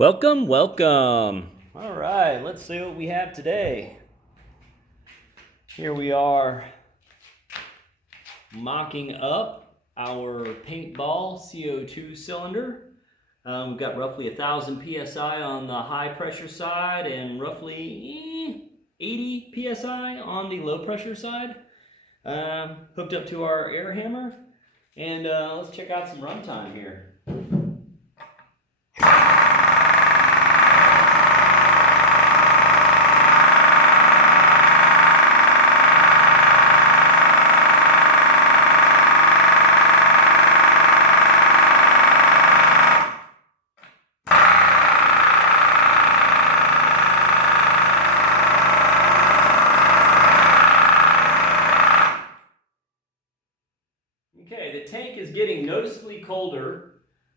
Welcome, welcome. All right, let's see what we have today. Here we are mocking up our paintball CO2 cylinder. We've got roughly 1,000 PSI on the high pressure side and roughly 80 PSI on the low pressure side. Hooked up to our air hammer. And let's check out some runtime here. Okay, the tank is getting noticeably colder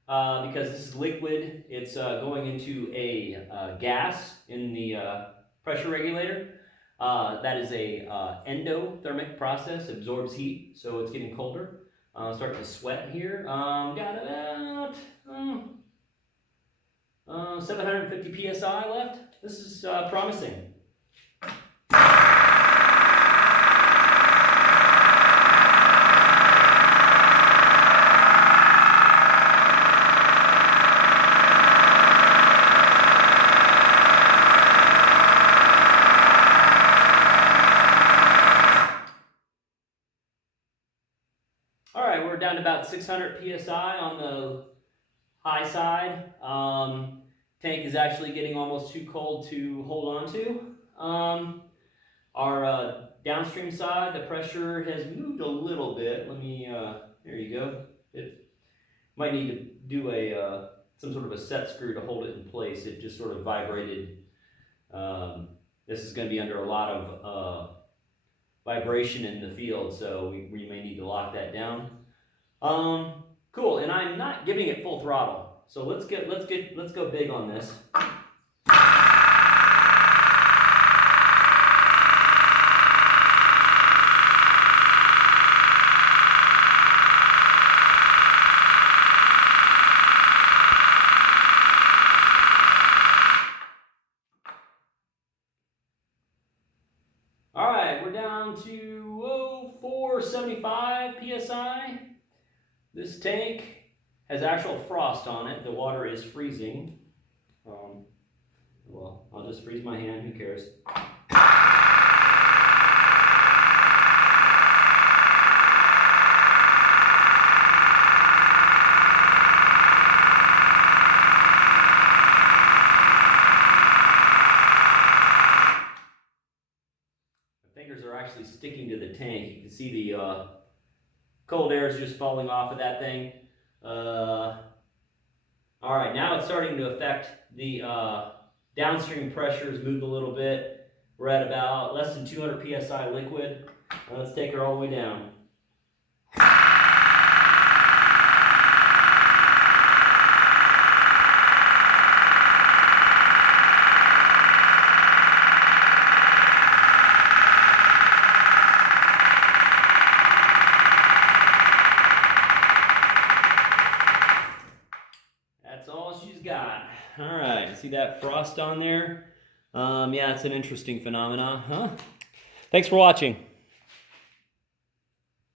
because this is liquid. It's going into a gas in the pressure regulator. That is a endothermic process, absorbs heat, so it's getting colder. Starting to sweat here. Got about 750 PSI left. This is promising. All right, we're down to about 600 PSI on the high side. Tank is actually getting almost too cold to hold on to. Our downstream side, the pressure has moved a little bit. Let me, there you go. It might need to do some sort of a set screw to hold it in place. It just sort of vibrated. This is going to be under a lot of vibration in the field, so we may need to lock that down. Cool, and I'm not giving it full throttle, so let's go big on this. All right, we're down to 475 PSI. This tank has actual frost on it. The water is freezing. Well, I'll just freeze my hand, who cares? Fingers are actually sticking to the tank. You can see the cold air is just falling off of that thing. All right, now it's starting to affect the downstream pressures. Moved a little bit. We're at about less than 200 PSI liquid. Let's take her all the way down. That's all she's got. All right, see that frost on there? Yeah, it's an interesting phenomenon, huh? Thanks for watching.